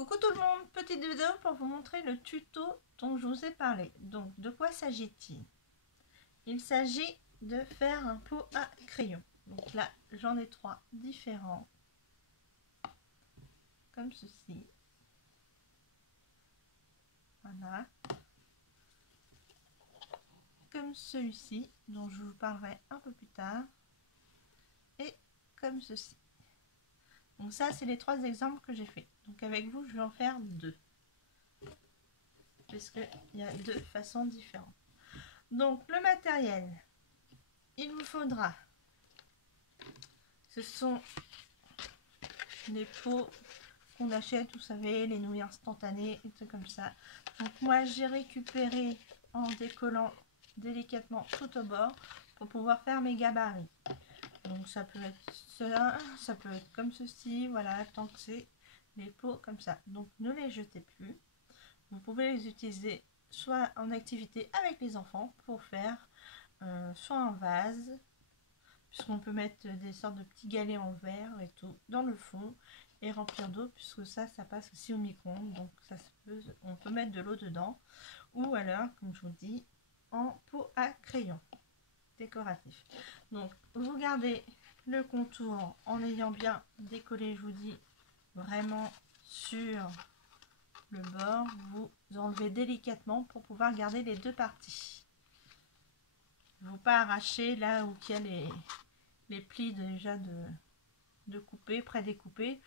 Coucou tout le monde, petite vidéo pour vous montrer le tuto dont je vous ai parlé. Donc de quoi s'agit-il? Il s'agit de faire un pot à crayon. Donc là j'en ai 3 différents, comme ceci. Voilà. Comme celui-ci, dont je vous parlerai un peu plus tard. Et comme ceci. Donc ça c'est les 3 exemples que j'ai fait. Donc avec vous je vais en faire 2. Puisqu'il y a 2 façons différentes. Donc le matériel, il vous faudra, ce sont les pots qu'on achète, vous savez, les nouilles instantanées et tout comme ça. Donc moi j'ai récupéré en décollant délicatement tout au bord pour pouvoir faire mes gabarits. Donc ça peut être cela, ça peut être comme ceci, voilà, tant que c'est les pots comme ça. Donc ne les jetez plus. Vous pouvez les utiliser soit en activité avec les enfants pour faire soit un vase, puisqu'on peut mettre des sortes de petits galets en verre et tout dans le fond et remplir d'eau, puisque ça passe aussi au micro-ondes, donc on peut mettre de l'eau dedans, ou alors comme je vous dis en pot à crayon décoratif. Donc vous gardez le contour en ayant bien décollé, je vous dis, vraiment sur le bord. Vous enlevez délicatement pour pouvoir garder les 2 parties. Il ne faut pas arracher là où il y a les plis déjà de couper, pré-découpés.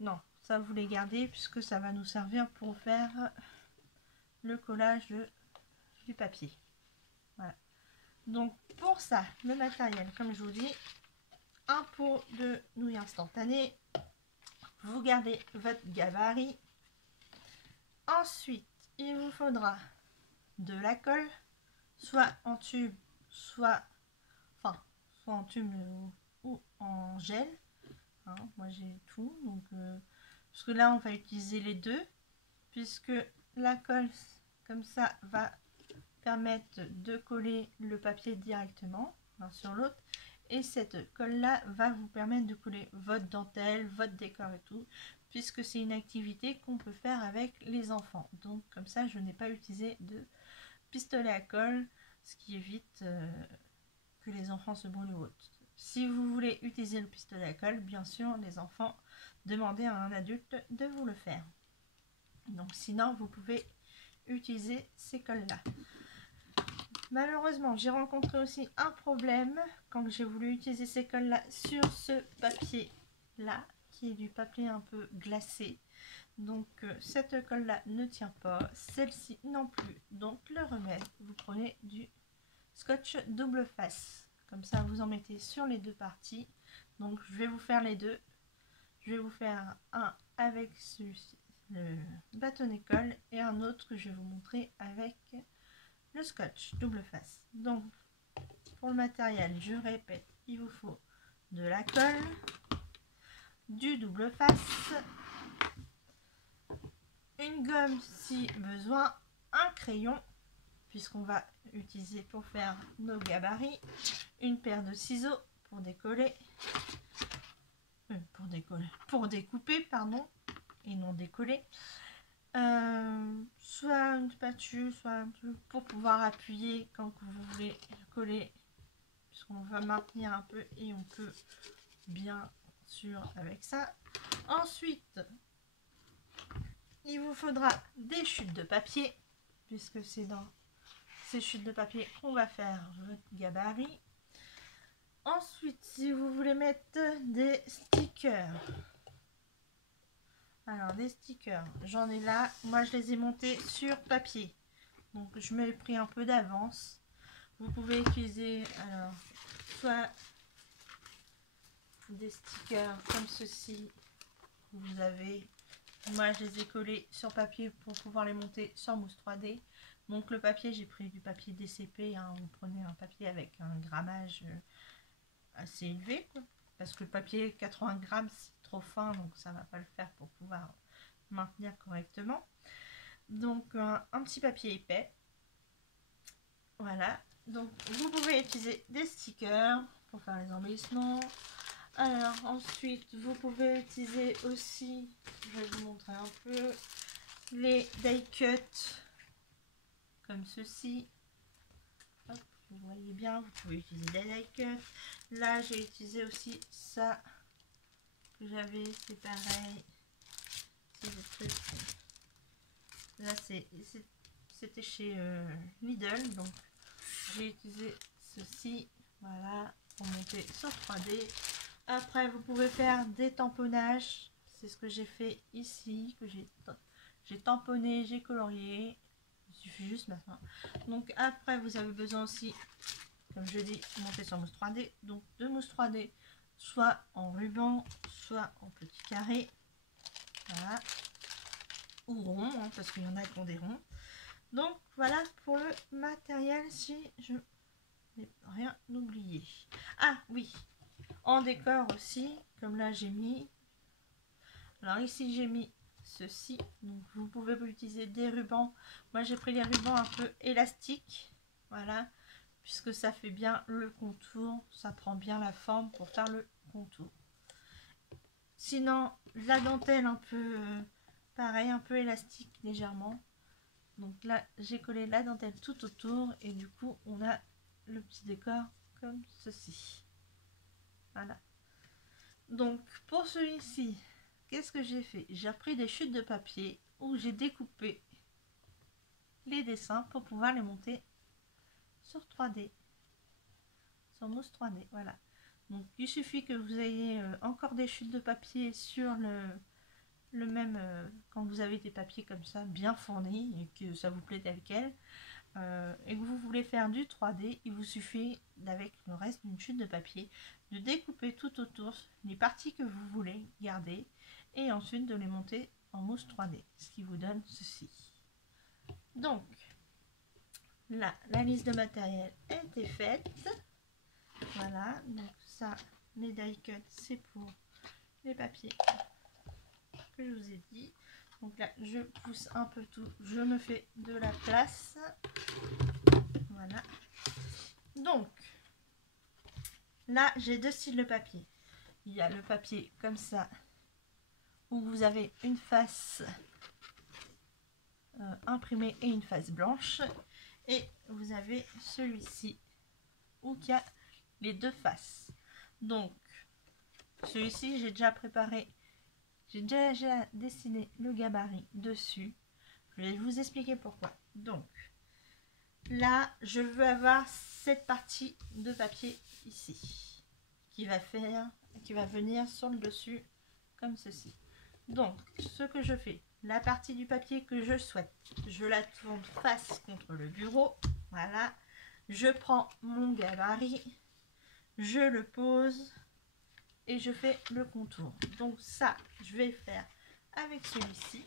Non, ça vous les gardez puisque ça va nous servir pour faire le collage du papier. Voilà. Donc pour ça, le matériel, comme je vous dis, un pot de nouilles instantanées. Vous gardez votre gabarit. Ensuite, il vous faudra de la colle, soit en tube, soit en tube ou en gel. Hein, moi j'ai tout, donc parce que là on va utiliser les deux, puisque la colle comme ça va permettre de coller le papier directement l'un sur l'autre, et cette colle là va vous permettre de coller votre dentelle, votre décor et tout, puisque c'est une activité qu'on peut faire avec les enfants. Donc comme ça je n'ai pas utilisé de pistolet à colle, ce qui évite que les enfants se brûlent ou autre. Si vous voulez utiliser le pistolet à colle, bien sûr les enfants, demandez à un adulte de vous le faire. Donc sinon vous pouvez utiliser ces colles là. Malheureusement, j'ai rencontré aussi un problème quand j'ai voulu utiliser ces colles là sur ce papier là, qui est du papier un peu glacé. Donc cette colle là ne tient pas, celle-ci non plus. Donc le remède, vous prenez du scotch double face. Comme ça vous en mettez sur les 2 parties. Donc je vais vous faire les deux. Je vais vous faire un avec le bâtonnet colle et un autre que je vais vous montrer avec le scotch double face. Donc pour le matériel, je répète, il vous faut de la colle, du double face, une gomme si besoin, un crayon puisqu'on va utiliser pour faire nos gabarits, une paire de ciseaux pour décoller, pour découper pardon, et non décoller, soit une spatule, soit un truc pour pouvoir appuyer quand vous voulez coller, puisqu'on va maintenir un peu et on peut bien sûr avec ça. Ensuite il vous faudra des chutes de papier, puisque c'est dans ces chutes de papier qu'on va faire votre gabarit. Ensuite, si vous voulez mettre des stickers, alors des stickers, j'en ai là, moi je les ai montés sur papier, donc je m'ai pris un peu d'avance. Vous pouvez utiliser alors soit des stickers comme ceci, vous avez, moi je les ai collés sur papier pour pouvoir les monter sur mousse 3D. Donc le papier, j'ai pris du papier DCP, hein, vous prenez un papier avec un grammage assez élevé, quoi, parce que le papier 80 grammes c'est trop fin, donc ça va pas le faire pour pouvoir maintenir correctement. Donc un petit papier épais, voilà. Donc vous pouvez utiliser des stickers pour faire les embellissements. Alors ensuite vous pouvez utiliser aussi, je vais vous montrer montrer un peu les die cuts comme ceci. Hop, vous voyez bien, vous pouvez utiliser des die cuts. Là, j'ai utilisé aussi ça que j'avais, c'est pareil. C'est des trucs. Là, c'était chez Lidl, donc j'ai utilisé ceci, voilà, pour monter sur 3D. Après, vous pouvez faire des tamponnages. C'est ce que j'ai fait ici, que j'ai tamponné, j'ai colorié. Il suffit juste maintenant. Donc après, vous avez besoin aussi, comme je dis, monter sur mousse 3D. Donc de mousse 3D, soit en ruban, soit en petit carré. Voilà. Ou rond, hein, parce qu'il y en a qui ont des ronds. Donc voilà pour le matériel, si je n'ai rien oublié. Ah oui, en décor aussi, comme là j'ai mis. Alors ici j'ai mis ceci, donc vous pouvez utiliser des rubans. Moi j'ai pris les rubans un peu élastiques, voilà, puisque ça fait bien le contour, ça prend bien la forme pour faire le contour. Sinon la dentelle un peu pareil, un peu élastique légèrement. Donc là j'ai collé la dentelle tout autour et du coup on a le petit décor comme ceci. Voilà. Donc pour celui-ci, qu'est-ce que j'ai fait? J'ai repris des chutes de papier où j'ai découpé les dessins pour pouvoir les monter sur 3D, sur mousse 3D. Voilà. Donc il suffit que vous ayez encore des chutes de papier sur le même, quand vous avez des papiers comme ça bien fournis et que ça vous plaît tel quel, et que vous voulez faire du 3D, il vous suffit avec le reste d'une chute de papier de découper tout autour les parties que vous voulez garder et ensuite de les monter en mousse 3D, ce qui vous donne ceci. Donc là, la liste de matériel était faite. Voilà, donc ça, les die cuts, c'est pour les papiers que je vous ai dit. Donc là, je pousse un peu tout, je me fais de la place. Voilà. Donc, là, j'ai deux styles de papier. Il y a le papier comme ça, où vous avez une face imprimée et une face blanche. Et vous avez celui-ci, où il y a les deux faces. Donc, celui-ci, j'ai déjà préparé, j'ai déjà dessiné le gabarit dessus. Je vais vous expliquer pourquoi. Donc, là, je veux avoir cette partie de papier ici, qui va venir sur le dessus, comme ceci. Donc, ce que je fais, la partie du papier que je souhaite, je la tourne face contre le bureau. Voilà. Je prends mon gabarit, je le pose et je fais le contour. Donc ça, je vais faire avec celui-ci,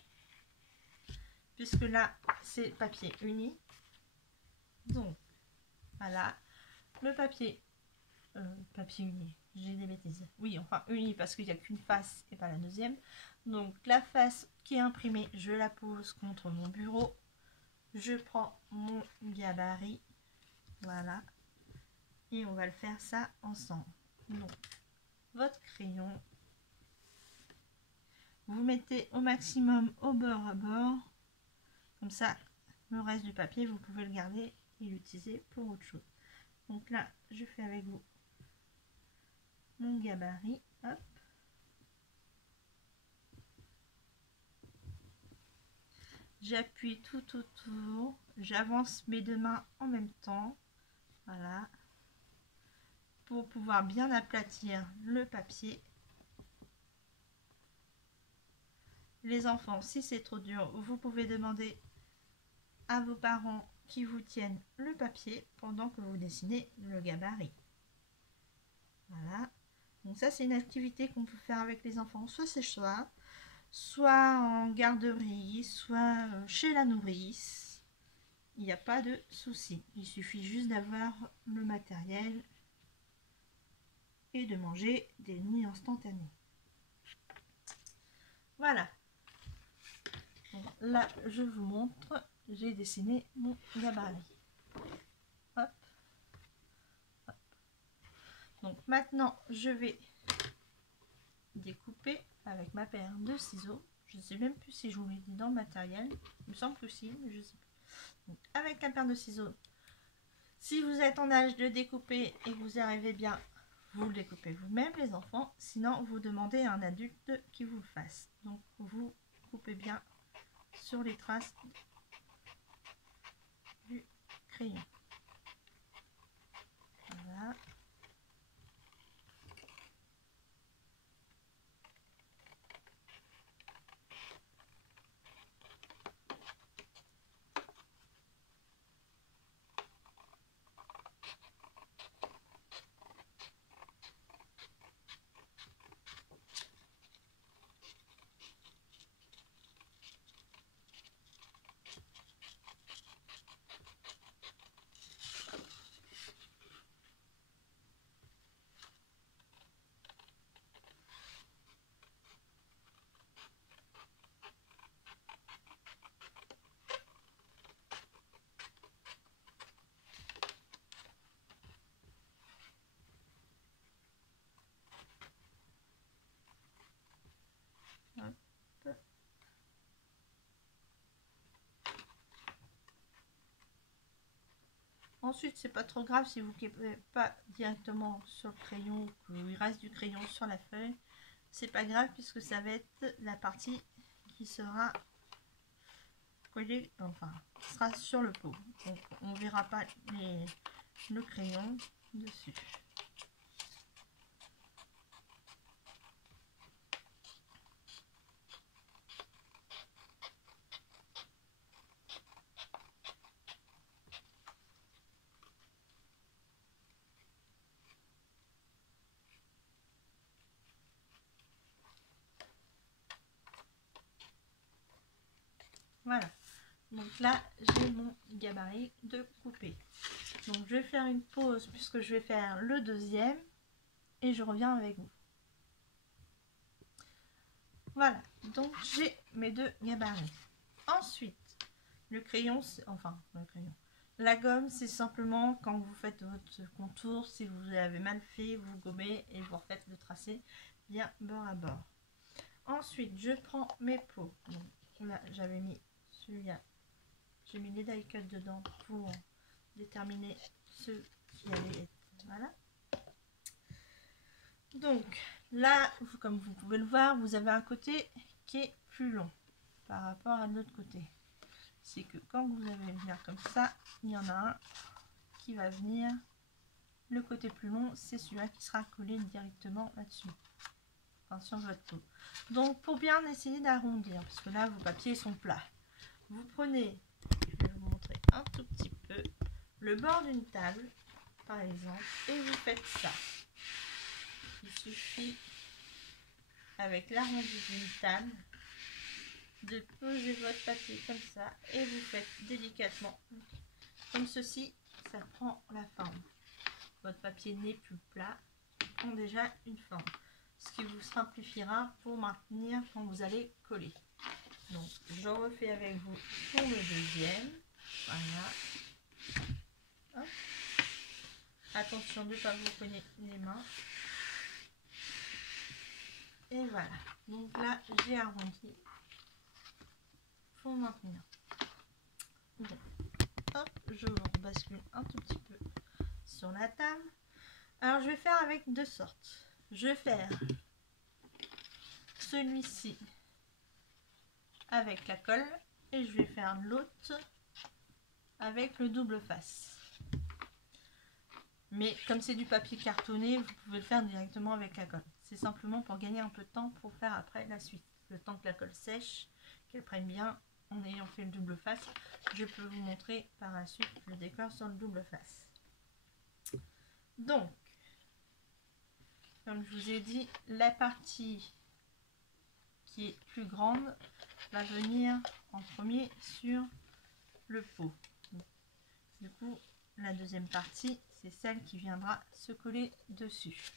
puisque là, c'est papier uni. Donc, voilà. Le papier uni, j'ai des bêtises. Oui, enfin uni parce qu'il n'y a qu'une face et pas la deuxième. Donc la face qui est imprimée, je la pose contre mon bureau. Je prends mon gabarit. Voilà. Et on va le faire ça ensemble. Donc, votre crayon. Vous mettez au maximum au bord à bord. Comme ça, le reste du papier, vous pouvez le garder et l'utiliser pour autre chose. Donc là, je fais avec vous mon gabarit. Hop. J'appuie tout autour. J'avance mes deux mains en même temps. Voilà. Pour pouvoir bien aplatir le papier. Les enfants, si c'est trop dur, vous pouvez demander à vos parents qui vous tiennent le papier pendant que vous dessinez le gabarit. Voilà. Donc ça, c'est une activité qu'on peut faire avec les enfants, soit ce soir, soit en garderie, soit chez la nourrice. Il n'y a pas de souci. Il suffit juste d'avoir le matériel et de manger des nouilles instantanées. Voilà. Bon, là, je vous montre. J'ai dessiné mon gabarit. Hop. Hop. Donc maintenant, je vais découper avec ma paire de ciseaux. Je ne sais même plus si je vous l'ai dit dans le matériel. Il me semble que si, mais je sais plus. Donc, avec la paire de ciseaux, si vous êtes en âge de découper et que vous y arrivez bien, vous le découpez vous-même les enfants. Sinon, vous demandez à un adulte qui vous le fasse. Donc, vous coupez bien sur les traces du crayon. Voilà. Hop. Ensuite, c'est pas trop grave si vous ne coupez pas directement sur le crayon ou qu'il reste du crayon sur la feuille. C'est pas grave puisque ça va être la partie qui sera collée, enfin, qui sera sur le pot. Donc, on verra pas le crayon dessus. Voilà, donc là j'ai mon gabarit de couper. Donc je vais faire une pause puisque je vais faire le deuxième et je reviens avec vous. Voilà, donc j'ai mes deux gabarits. Ensuite, le crayon, enfin le crayon, la gomme, c'est simplement quand vous faites votre contour, si vous avez mal fait, vous gommez et vous refaites le tracé bien bord à bord. Ensuite, je prends mes pots. Donc là, j'avais mis celui-là. J'ai mis les die cuts dedans pour déterminer ceux qui allaient être. Voilà. Donc là, comme vous pouvez le voir, vous avez un côté qui est plus long par rapport à l'autre côté. C'est que quand vous allez venir comme ça, il y en a un qui va venir. Le côté plus long, c'est celui-là qui sera collé directement là-dessus. Enfin, sur votre peau. Donc pour bien essayer d'arrondir, parce que là vos papiers sont plats, vous prenez, je vais vous montrer un tout petit peu, le bord d'une table par exemple, et vous faites ça. Il suffit avec l'arrondi d'une table de poser votre papier comme ça et vous faites délicatement comme ceci. Ça prend la forme, votre papier n'est plus plat, il prend déjà une forme, ce qui vous simplifiera pour maintenir quand vous allez coller. Donc je refais avec vous pour le deuxième. Voilà. Hop. Attention de ne pas vous cogner les mains. Et voilà. Donc là j'ai arrondi pour maintenir. Bon. Hop, je vous bascule un tout petit peu sur la table. Alors je vais faire avec deux sortes. Je vais faire celui-ci avec la colle et je vais faire l'autre avec le double face. Mais comme c'est du papier cartonné, vous pouvez le faire directement avec la colle. C'est simplement pour gagner un peu de temps pour faire après la suite. Le temps que la colle sèche, qu'elle prenne bien en ayant fait le double face. Je peux vous montrer par la suite le décor sur le double face. Donc, comme je vous ai dit, la partie qui est plus grande va venir en premier sur le pot. Du coup, la deuxième partie, c'est celle qui viendra se coller dessus.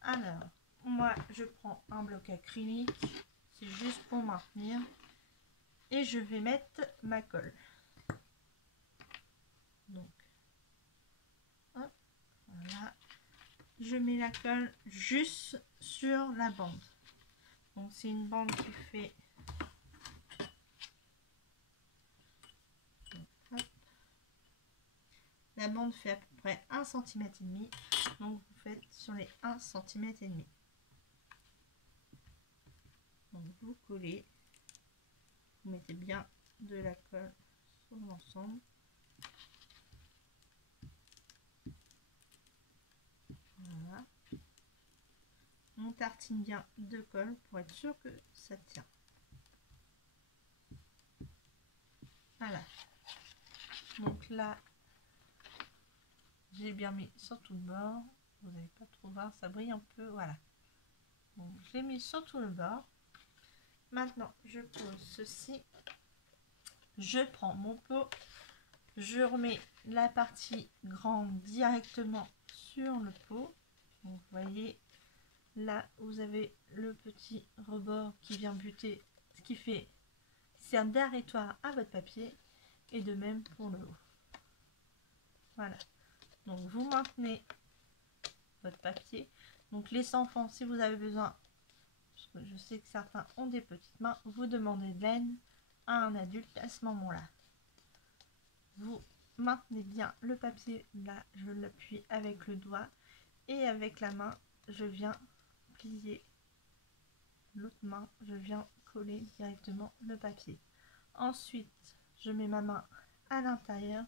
Alors, moi, je prends un bloc acrylique, c'est juste pour maintenir, et je vais mettre ma colle. Donc, hop, voilà. Je mets la colle juste sur la bande. Donc c'est une bande qui fait La bande fait à peu près 1,5 cm. Donc vous faites sur les 1,5 cm. Donc vous collez. Vous mettez bien de la colle sur l'ensemble. Voilà. On tartine bien de colle pour être sûr que ça tient. Voilà. Donc là, j'ai bien mis sur tout le bord. Vous n'allez pas trop voir, ça brille un peu. Voilà. Donc j'ai mis sur tout le bord. Maintenant, je pose ceci. Je prends mon pot. Je remets la partie grande directement sur le pot. Donc vous voyez, là vous avez le petit rebord qui vient buter, ce qui fait c'est un derritoire à votre papier, et de même pour le haut. Voilà. Donc vous maintenez votre papier. Donc les enfants, si vous avez besoin, parce que je sais que certains ont des petites mains, vous demandez de l'aide à un adulte à ce moment-là. Vous maintenez bien le papier, là je l'appuie avec le doigt, et avec la main je viens plier l'autre main, je viens coller directement le papier. Ensuite je mets ma main à l'intérieur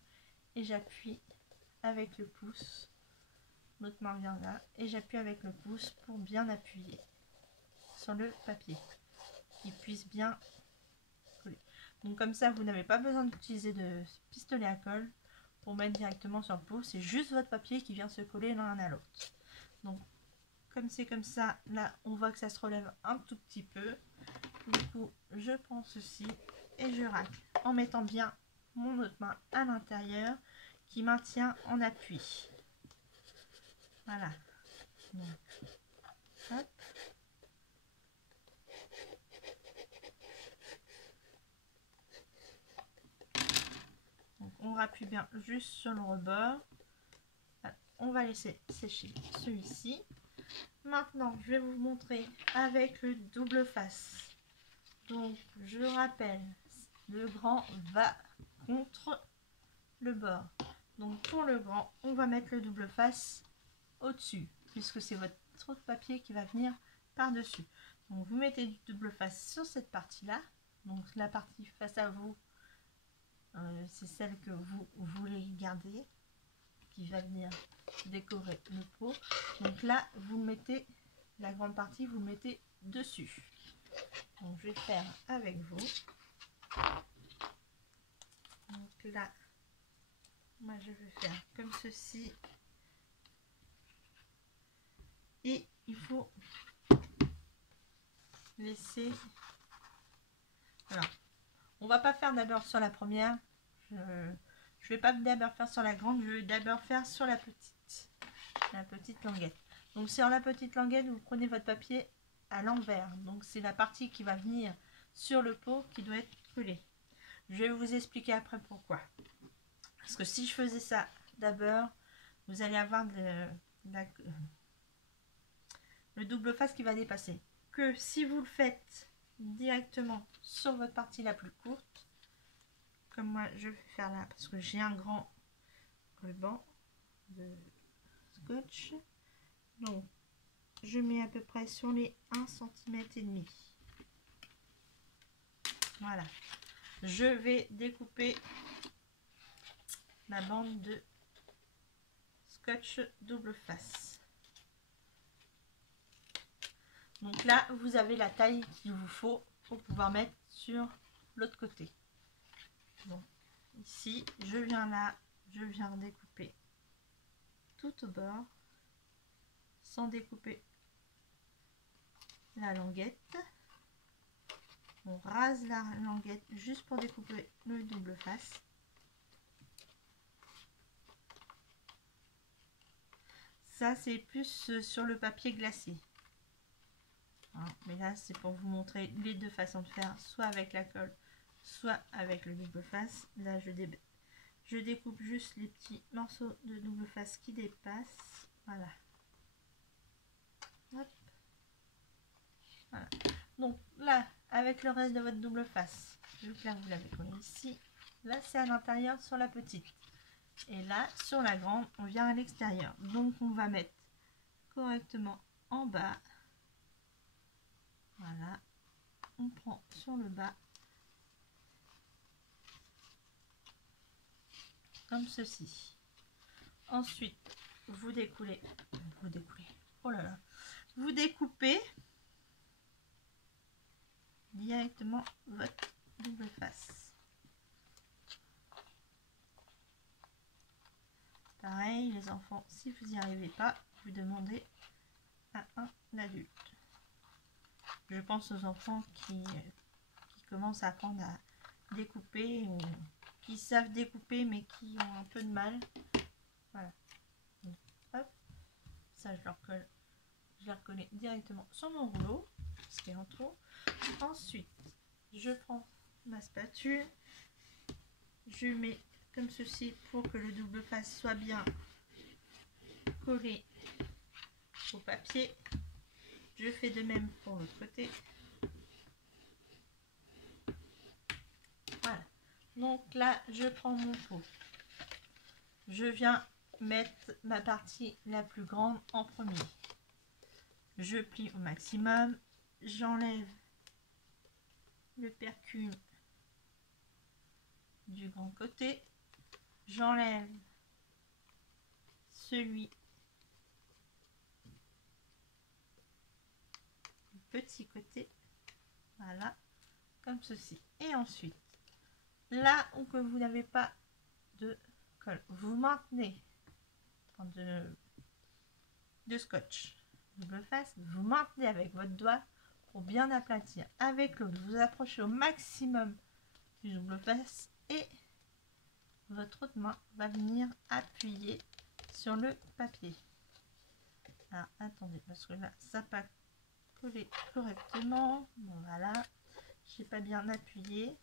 et j'appuie avec le pouce, l'autre main vient là et j'appuie avec le pouce pour bien appuyer sur le papier, qu'il puisse bien coller. Donc comme ça vous n'avez pas besoin d'utiliser de pistolet à colle pour mettre directement sur le pot, c'est juste votre papier qui vient se coller l'un à l'autre. Donc comme c'est comme ça, là on voit que ça se relève un tout petit peu. Du coup je prends ceci et je racle en mettant bien mon autre main à l'intérieur qui maintient en appui. Voilà. Donc, hop. Donc on rappuie bien juste sur le rebord. On va laisser sécher celui-ci. Maintenant, je vais vous montrer avec le double face. Donc, je rappelle, le grand va contre le bord. Donc, pour le grand, on va mettre le double face au-dessus, puisque c'est votre autre papier qui va venir par-dessus. Donc, vous mettez du double face sur cette partie-là. Donc, la partie face à vous, c'est celle que vous voulez garder, qui va venir décorer le pot. Donc là vous le mettez, la grande partie vous le mettez dessus. Donc je vais faire avec vous. Donc là moi je vais faire comme ceci et il faut laisser. Alors on va pas faire d'abord sur la première, je vais pas d'abord faire sur la grande, je vais d'abord faire sur la petite languette. Donc sur la petite languette, vous prenez votre papier à l'envers. Donc c'est la partie qui va venir sur le pot qui doit être collée. Je vais vous expliquer après pourquoi. Parce que si je faisais ça d'abord, vous allez avoir le double face qui va dépasser. Que si vous le faites directement sur votre partie la plus courte, comme moi je vais faire là, parce que j'ai un grand ruban de scotch. Donc je mets à peu près sur les 1,5 cm. Voilà. Je vais découper ma bande de scotch double face. Donc là, vous avez la taille qu'il vous faut pour pouvoir mettre sur l'autre côté. Donc ici, je viens là, je viens découper tout au bord, sans découper la languette. On rase la languette juste pour découper le double face. Ça c'est plus sur le papier glacé. Hein, mais là c'est pour vous montrer les deux façons de faire, soit avec la colle, soit avec le double face. Là je découpe juste les petits morceaux de double face qui dépassent. Voilà. Hop. Voilà. Donc là, avec le reste de votre double face, vu que là vous l'avez collé ici, là c'est à l'intérieur sur la petite. Et là, sur la grande, on vient à l'extérieur. Donc, on va mettre correctement en bas. Voilà. On prend sur le bas. Comme ceci. Ensuite, vous découlez. Oh là là. Vous découpez directement votre double face. Pareil, les enfants, si vous n'y arrivez pas, vous demandez à un adulte. Je pense aux enfants qui commencent à apprendre à découper ou qui savent découper mais qui ont un peu de mal. Voilà. Donc, hop, ça je leur colle. Je vais recoller directement sur mon rouleau, ce qui est en trop. Ensuite, je prends ma spatule, je mets comme ceci pour que le double face soit bien collé au papier. Je fais de même pour l'autre côté. Voilà. Donc là, je prends mon pot. Je viens mettre ma partie la plus grande en premier. Je plie au maximum. J'enlève le percule du grand côté. J'enlève celui du petit côté. Voilà, comme ceci. Et ensuite, là où que vous n'avez pas de colle, vous maintenez de scotch double face, vous maintenez avec votre doigt pour bien aplatir. Avec l'autre, vous approchez au maximum du double face et votre autre main va venir appuyer sur le papier. Alors attendez, parce que là ça n'a pas collé correctement. Bon, voilà, j'ai pas bien appuyé.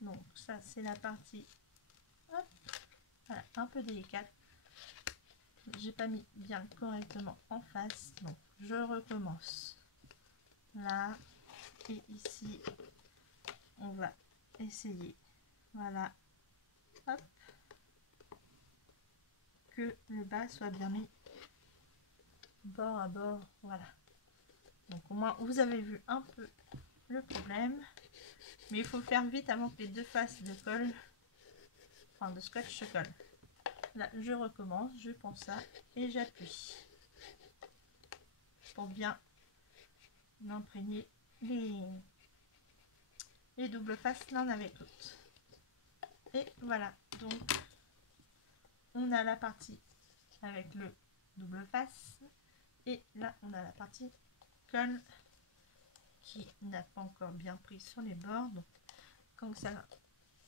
Donc ça c'est la partie, hop, voilà, un peu délicate. J'ai pas mis bien correctement en face, donc je recommence. Là et ici, on va essayer, voilà, hop, que le bas soit bien mis bord à bord, voilà. Donc au moins vous avez vu un peu le problème, mais il faut faire vite avant que les deux faces de colle, enfin de scotch se collent. Là je recommence, je prends ça et j'appuie pour bien imprégner les doubles faces l'un avec l'autre. Et voilà, donc on a la partie avec le double face et là on a la partie colle qui n'a pas encore bien pris sur les bords. Donc quand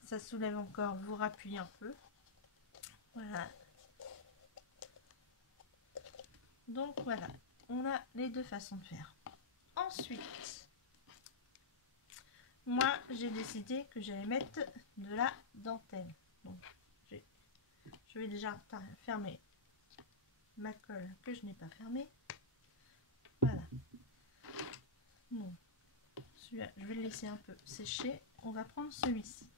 ça soulève encore, vous rappuyez un peu. Voilà. Donc voilà, on a les deux façons de faire. Ensuite, moi j'ai décidé que j'allais mettre de la dentelle. Donc je vais déjà fermer ma colle que je n'ai pas fermée. Voilà. Bon, celui-là, je vais le laisser un peu sécher. On va prendre celui-ci.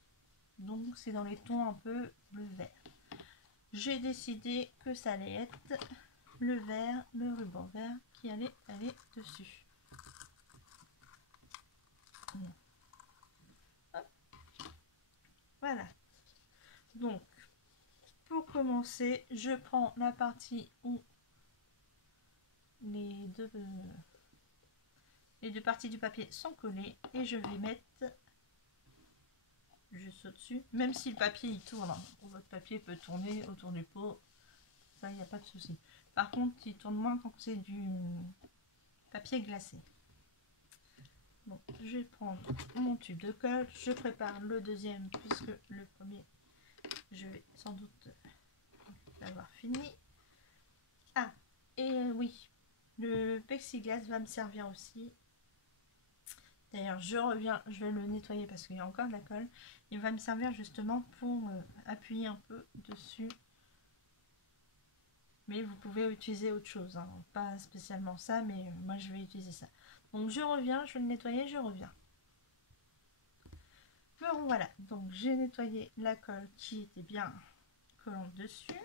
Donc c'est dans les tons un peu bleu-vert. J'ai décidé que ça allait être le vert, le ruban vert qui allait aller dessus. Hop. Voilà. Donc, pour commencer, je prends la partie où les deux parties du papier sont collées et je vais mettre juste au-dessus, même si le papier il tourne, hein. Votre papier peut tourner autour du pot, ça il n'y a pas de souci. Par contre, il tourne moins quand c'est du papier glacé. Bon, je vais prendre mon tube de colle, je prépare le deuxième puisque le premier, je vais sans doute l'avoir fini. Ah, et oui, le plexiglas va me servir aussi. D'ailleurs, je reviens, je vais le nettoyer parce qu'il y a encore de la colle. Il va me servir justement pour appuyer un peu dessus. Mais vous pouvez utiliser autre chose, hein. Pas spécialement ça, mais moi je vais utiliser ça. Donc je reviens, je vais le nettoyer, je reviens. Bon, voilà, donc j'ai nettoyé la colle qui était bien collante dessus.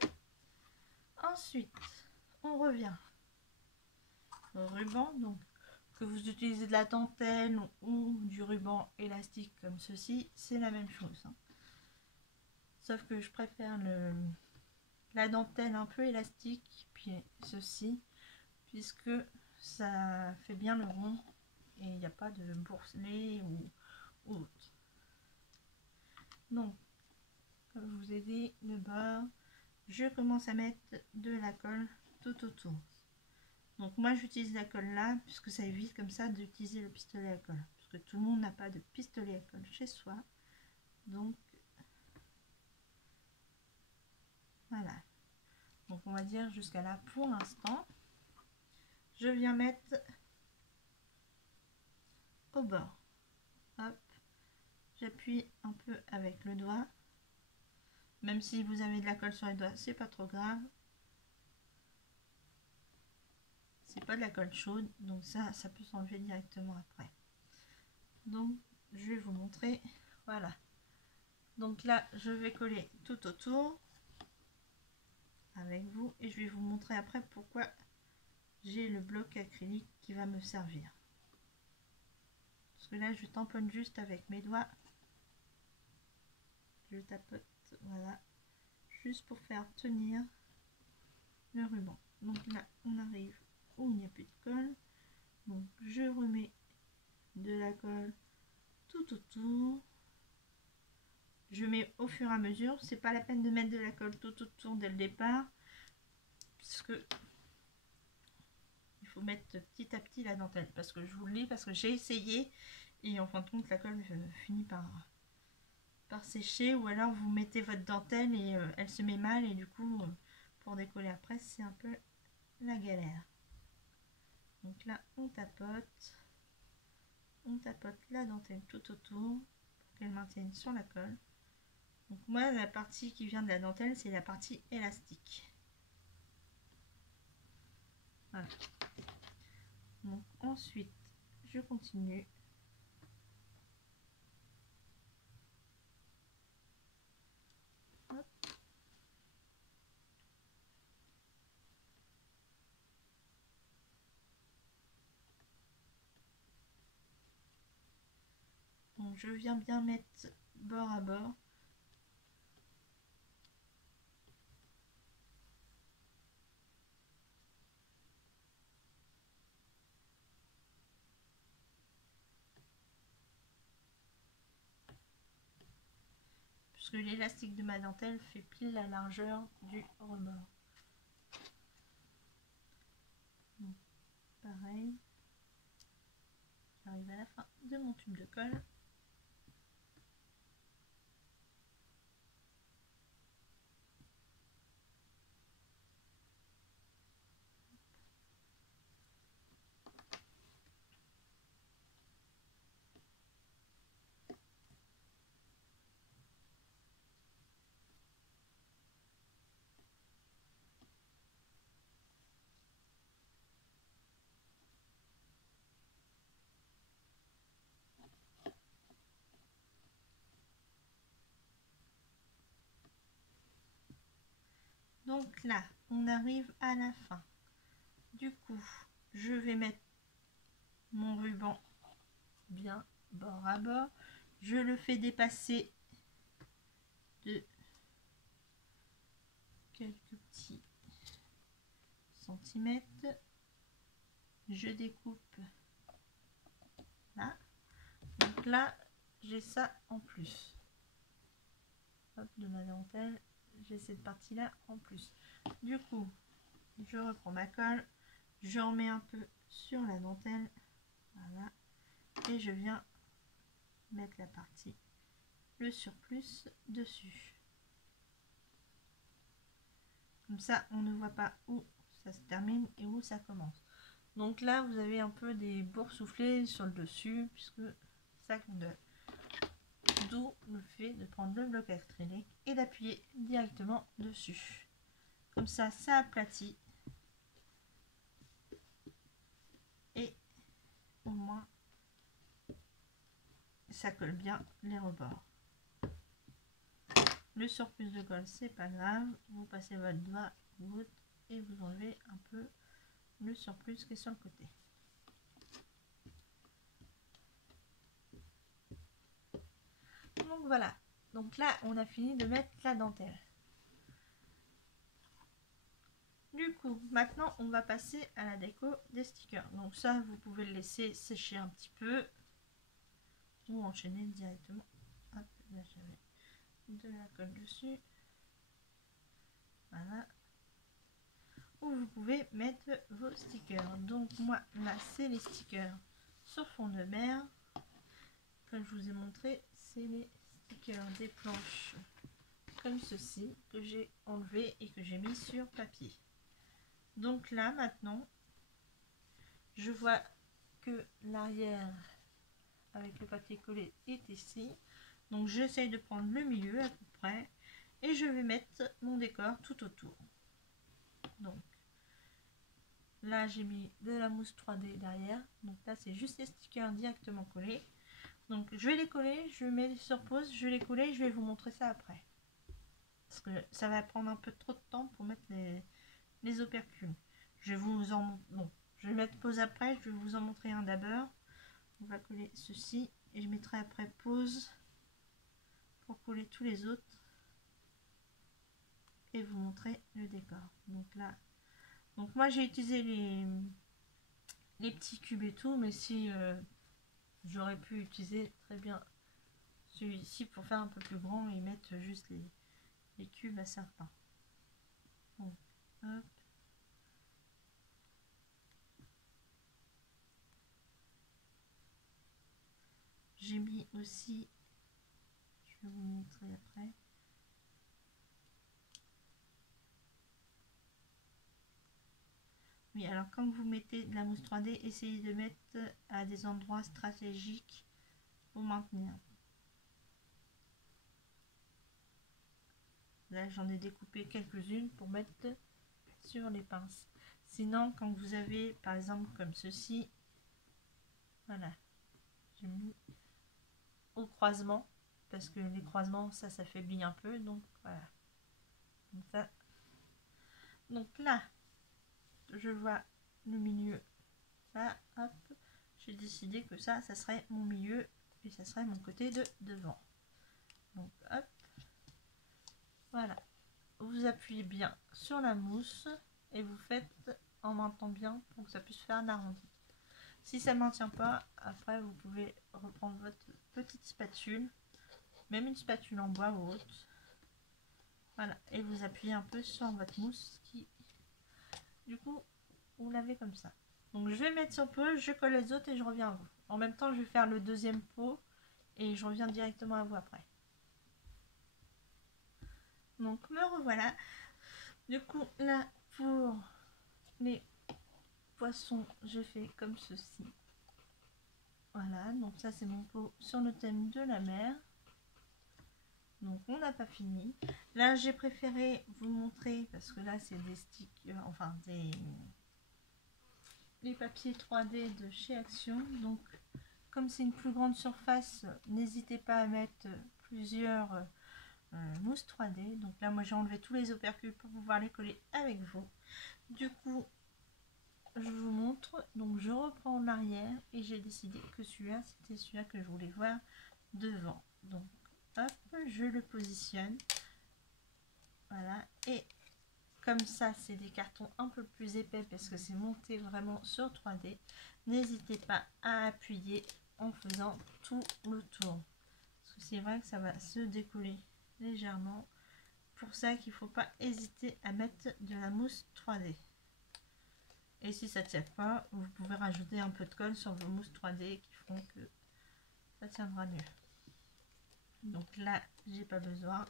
Ensuite, on revient au ruban, donc que vous utilisez de la dentelle ou du ruban élastique comme ceci, c'est la même chose, hein. Sauf que je préfère la dentelle un peu élastique, puis ceci, puisque ça fait bien le rond et il n'y a pas de bourselet ou autre. Donc, comme je vous ai dit, le bord, je commence à mettre de la colle tout autour. Donc moi j'utilise la colle là, puisque ça évite comme ça d'utiliser le pistolet à colle. Parce que tout le monde n'a pas de pistolet à colle chez soi. Donc voilà. Donc on va dire jusqu'à là pour l'instant. Je viens mettre au bord. Hop. J'appuie un peu avec le doigt. Même si vous avez de la colle sur les doigts, c'est pas trop grave. C'est pas de la colle chaude, donc ça peut s'enlever directement après. Donc je vais vous montrer. Voilà. Donc là, je vais coller tout autour avec vous et je vais vous montrer après pourquoi j'ai le bloc acrylique qui va me servir. Parce que là, je tamponne juste avec mes doigts. Je tapote, voilà, juste pour faire tenir le ruban. Donc là, on arrive où il n'y a plus de colle. Donc je remets de la colle tout autour. Je mets au fur et à mesure. C'est pas la peine de mettre de la colle tout autour dès le départ, puisque il faut mettre petit à petit la dentelle. Parce que je vous le dis, parce que j'ai essayé et en fin de compte la colle finit par sécher, ou alors vous mettez votre dentelle et elle se met mal et du coup pour décoller après c'est un peu la galère. Donc là on tapote la dentelle tout autour pour qu'elle maintienne sur la colle. Donc moi la partie qui vient de la dentelle c'est la partie élastique. Voilà. Donc ensuite je continue. Hop. Donc je viens bien mettre bord à bord. Puisque l'élastique de ma dentelle fait pile la largeur du rebord. Donc, pareil, j'arrive à la fin de mon tube de colle. Donc là, on arrive à la fin. Du coup, je vais mettre mon ruban bien bord à bord. Je le fais dépasser de quelques petits centimètres. Je découpe là. Donc là, j'ai ça en plus. Hop, de ma dentelle, j'ai cette partie là en plus. Du coup, je reprends ma colle, j'en mets un peu sur la dentelle, voilà, et je viens mettre la partie, le surplus dessus. Comme ça, on ne voit pas où ça se termine et où ça commence. Donc là, vous avez un peu des boursouflés sur le dessus, puisque ça donne. D'où le fait de prendre le bloc acrylique et d'appuyer directement dessus. Comme ça, ça aplatit. Et au moins, ça colle bien les rebords. le surplus de colle, c'est pas grave. Vous passez votre doigt goutte et vous enlevez un peu le surplus qui est sur le côté. Donc voilà. Donc là, on a fini de mettre la dentelle. Du coup, maintenant, on va passer à la déco des stickers. Donc ça, vous pouvez le laisser sécher un petit peu ou enchaîner directement. Hop, là, j'avais de la colle dessus. Voilà. Ou vous pouvez mettre vos stickers. Donc moi, là, c'est les stickers sur fond de mer. Comme je vous ai montré, c'est les stickers des planches comme ceci que j'ai enlevé et que j'ai mis sur papier. Donc là maintenant je vois que l'arrière avec le papier collé est ici, donc j'essaye de prendre le milieu à peu près et je vais mettre mon décor tout autour. Donc là j'ai mis de la mousse 3D derrière, donc là c'est juste les stickers directement collés. Donc je vais les coller, je mets sur pause, je vais les coller, je vais vous montrer ça après. Parce que ça va prendre un peu trop de temps pour mettre les opercules. Je vais vous en... Bon, je vais mettre pause après, je vais vous en montrer un d'abord. On va coller ceci et je mettrai après pause pour coller tous les autres et vous montrer le décor. Donc là, donc moi j'ai utilisé les petits cubes et tout, mais si j'aurais pu utiliser très bien celui-ci pour faire un peu plus grand et mettre juste les cubes à certains. Donc, hop. J'ai mis aussi, je vais vous montrer après. Oui, alors quand vous mettez de la mousse 3D, essayez de mettre à des endroits stratégiques pour maintenir. Là, j'en ai découpé quelques-unes pour mettre sur les pinces. Sinon, quand vous avez, par exemple, comme ceci, voilà, j'ai mis au croisement, parce que les croisements, ça s'affaiblit un peu, donc voilà. Comme ça. Donc là, je vois le milieu. Là, hop, j'ai décidé que ça serait mon milieu et ça serait mon côté de devant. Donc hop, voilà. Vous appuyez bien sur la mousse et vous faites en maintenant bien pour que ça puisse faire un arrondi. Si ça ne maintient pas, après vous pouvez reprendre votre petite spatule, même une spatule en bois ou autre. Voilà, et vous appuyez un peu sur votre mousse qui, du coup, vous l'avez comme ça. Donc je vais mettre sur pause, je colle les autres et je reviens à vous. En même temps, je vais faire le deuxième pot et je reviens directement à vous après. Donc me revoilà. Du coup, là, pour les poissons, je fais comme ceci. Voilà, donc ça c'est mon pot sur le thème de la mer. Donc on n'a pas fini. Là, j'ai préféré vous montrer, parce que là c'est des sticks, enfin les papiers 3D de chez Action. Donc comme c'est une plus grande surface, n'hésitez pas à mettre plusieurs mousse 3D. Donc là moi j'ai enlevé tous les opercules pour pouvoir les coller avec vous. Du coup je vous montre, donc je reprends en arrière et j'ai décidé que celui-là c'était celui-là que je voulais voir devant. Donc hop, je le positionne, voilà, et comme ça c'est des cartons un peu plus épais parce que c'est monté vraiment sur 3D. N'hésitez pas à appuyer en faisant tout le tour, parce que c'est vrai que ça va se décoller légèrement. Pour ça qu'il ne faut pas hésiter à mettre de la mousse 3D. Et si ça ne tient pas, vous pouvez rajouter un peu de colle sur vos mousses 3D qui feront que ça tiendra mieux. Donc là, j'ai pas besoin.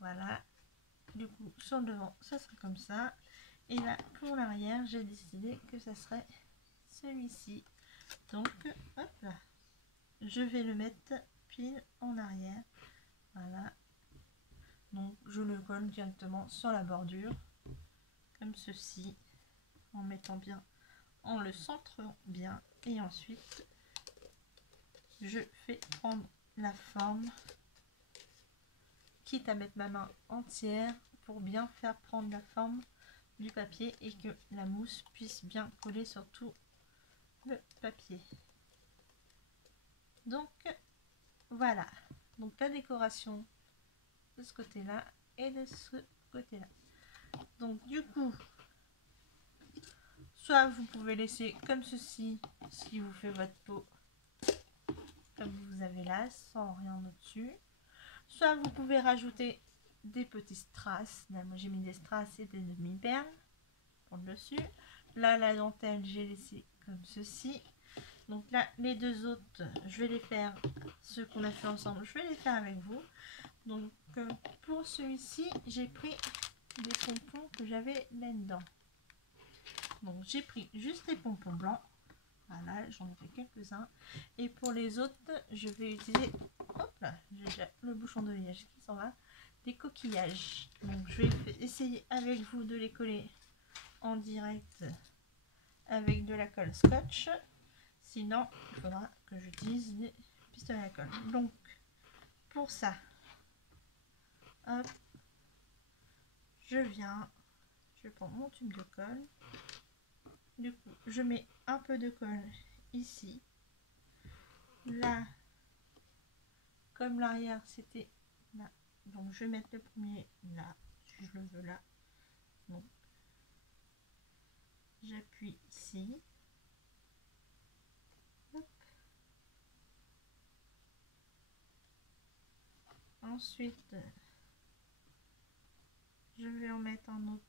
Voilà. Du coup, sur le devant, ça sera comme ça. Et là, pour l'arrière, j'ai décidé que ça serait celui-ci. Donc, hop là. Je vais le mettre pile en arrière. Voilà. Donc, je le colle directement sur la bordure. Comme ceci. En mettant bien, en le centrant bien, et ensuite je fais prendre la forme quitte à mettre ma main entière pour bien faire prendre la forme du papier et que la mousse puisse bien coller sur tout le papier. Donc voilà, donc la décoration de ce côté là et de ce côté là. Donc du coup, soit vous pouvez laisser comme ceci si vous faites votre pot comme vous avez là sans rien au-dessus, soit vous pouvez rajouter des petits strass. Là moi j'ai mis des strass et des demi-perles pour le dessus. Là la dentelle j'ai laissé comme ceci. Donc là les deux autres je vais les faire, ceux qu'on a fait ensemble je vais les faire avec vous. Donc pour celui-ci j'ai pris des pompons que j'avais là-dedans. Donc j'ai pris juste les pompons blancs. Voilà, j'en ai fait quelques-uns. Et pour les autres, je vais utiliser, hop là, j'ai déjà le bouchon de liège qui s'en va, des coquillages. Donc je vais essayer avec vous de les coller en direct avec de la colle scotch. Sinon, il faudra que j'utilise des pistolets à colle. Donc pour ça, hop, je vais prendre mon tube de colle. Du coup, je mets un peu de colle ici. Là, comme l'arrière c'était là, donc je vais mettre le premier là, si je le veux là. Donc, j'appuie ici. Hop. Ensuite, je vais en mettre un autre.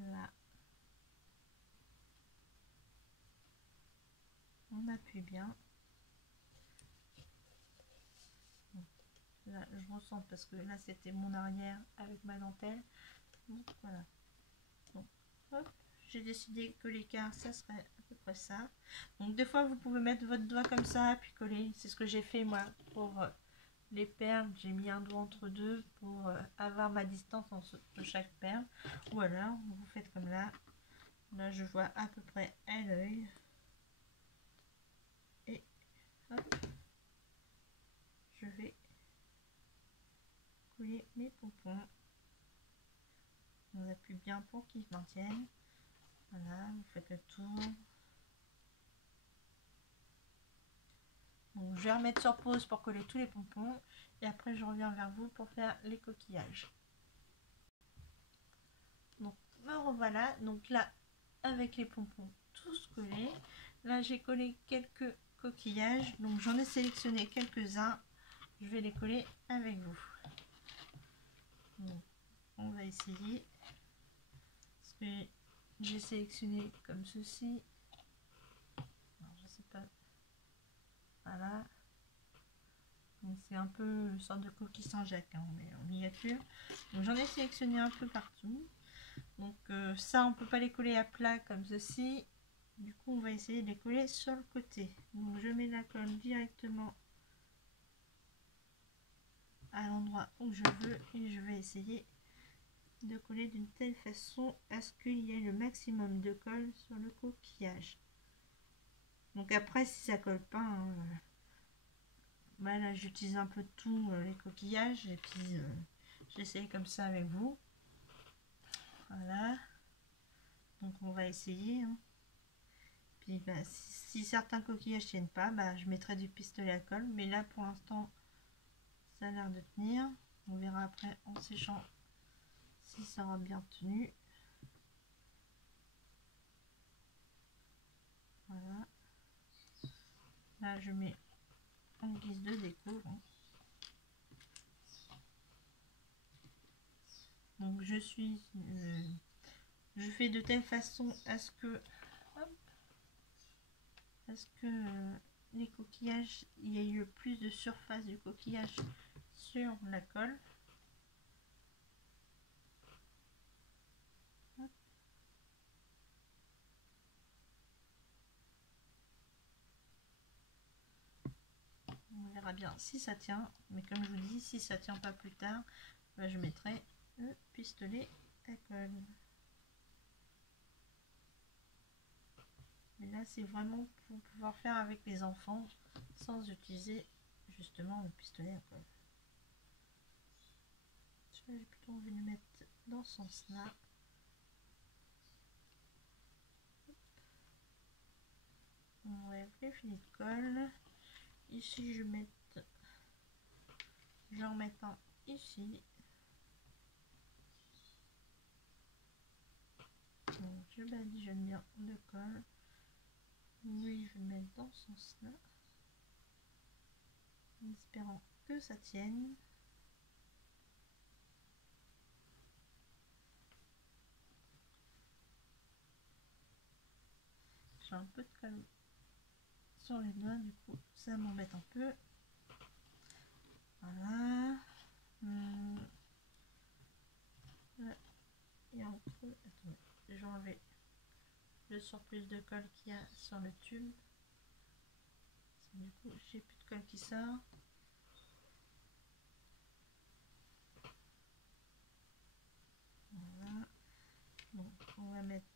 Là. On appuie bien. Là, je ressens parce que là, c'était mon arrière avec ma dentelle. Donc, voilà. Donc, hop. J'ai décidé que l'écart, ça serait à peu près ça. Donc, des fois, vous pouvez mettre votre doigt comme ça, puis coller. C'est ce que j'ai fait, moi, pour les perles. J'ai mis un doigt entre deux pour avoir ma distance entre chaque perle. Ou alors, vous faites comme là. Là, je vois à peu près à l'œil. Et hop, je vais coller mes pompons. On appuie bien pour qu'ils se maintiennent. Voilà, vous faites le tour. Donc, je vais remettre sur pause pour coller tous les pompons. Et après, je reviens vers vous pour faire les coquillages. Donc, me revoilà. Donc là, avec les pompons tous collés. Là, j'ai collé quelques coquillages. Donc, j'en ai sélectionné quelques-uns. Je vais les coller avec vous. Donc, on va essayer. Parce que j'ai sélectionné comme ceci. Alors, je sais pas. Voilà. C'est un peu une sorte de coquille Saint-Jacques, hein, mais en miniature. Donc j'en ai sélectionné un peu partout. Donc ça, on peut pas les coller à plat comme ceci. Du coup, on va essayer de les coller sur le côté. Donc je mets la colle directement à l'endroit où je veux et je vais essayer de coller d'une telle façon à ce qu'il y ait le maximum de colle sur le coquillage. Donc après, si ça colle pas, hein, voilà, j'utilise un peu de tout les coquillages et puis j'essaye comme ça avec vous. Voilà. Donc on va essayer. Hein. Puis bah, si certains coquillages tiennent pas, bah, je mettrai du pistolet à colle. Mais là pour l'instant, ça a l'air de tenir. On verra après en séchant si ça aura bien tenu. Voilà. Là je mets en guise de déco. Hein. Donc je fais de telle façon à ce que les coquillages, il y a eu plus de surface du coquillage sur la colle. Hop. On verra bien si ça tient, mais comme je vous dis, si ça tient pas plus tard, bah, je mettrai le pistolet à colle. Mais là, c'est vraiment pour pouvoir faire avec les enfants sans utiliser justement le pistolet à colle. J'ai plutôt envie de mettre dans ce sens-là. On enlève les filets de colle. Ici, je vais en mettre un ici. Donc, je badigeonne bien de colle. Lui, je vais le mettre dans ce sens-là. En espérant que ça tienne. J'ai un peu de colle sur les doigts, du coup, ça m'embête un peu. Voilà. Là, il y a un trou. Attendez, je vais enlever le surplus de colle qu'il y a sur le tube. Du coup, j'ai plus de colle qui sort. Voilà. Donc, on va mettre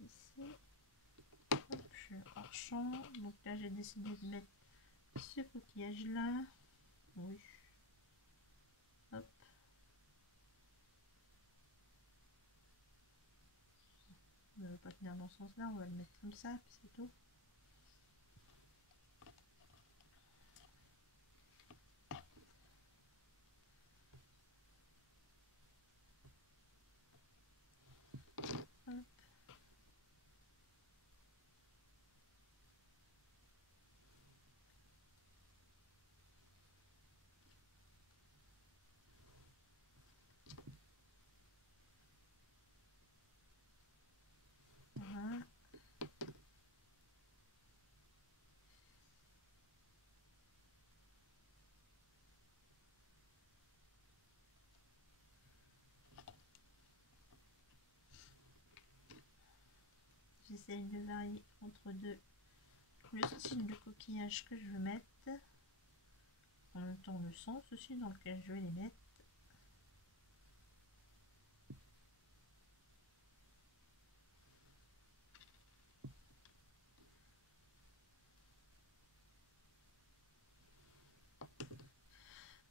ici. Hop, je suis hors champ. Donc là, j'ai décidé de mettre ce coquillage là. Oui. Hop. On ne va pas tenir dans ce sens là, on va le mettre comme ça, puis c'est tout. Hop. Voilà. J'essaye de varier entre deux le style de coquillage que je veux mettre, en même temps le sens aussi dans lequel je vais les mettre.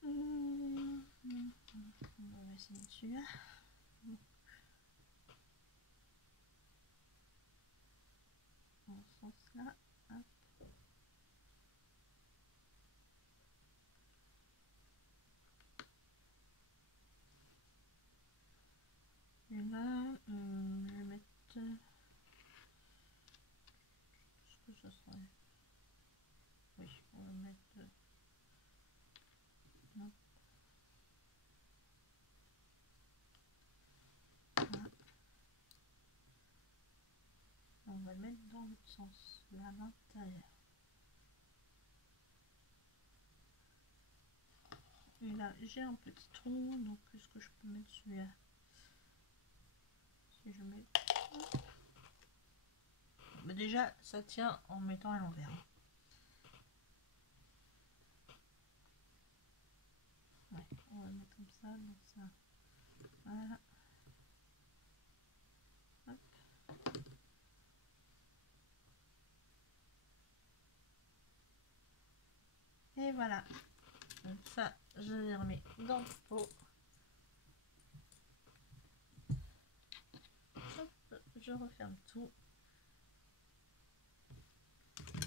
On va essayer celui-là. Dans ce sens-là. Et là, je vais mettre... Est-ce que ça serait... Oui, on va mettre... Non. Voilà. On va le mettre dans l'autre sens, là à l'intérieur. Et là, j'ai un petit trou, donc est-ce que je peux mettre celui-là? Si je mets... Bah déjà, ça tient en mettant à l'envers. Ouais, on va le mettre comme ça, donc ça. Voilà. Hop. Et voilà. Donc ça, je les remets dans le pot. Hop, je referme tout.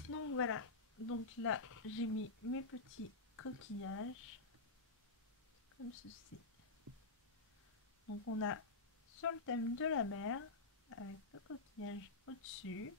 Donc voilà. Donc là, j'ai mis mes petits coquillages. Comme ceci. Donc on a sur le thème de la mer, avec le coquillage au-dessus.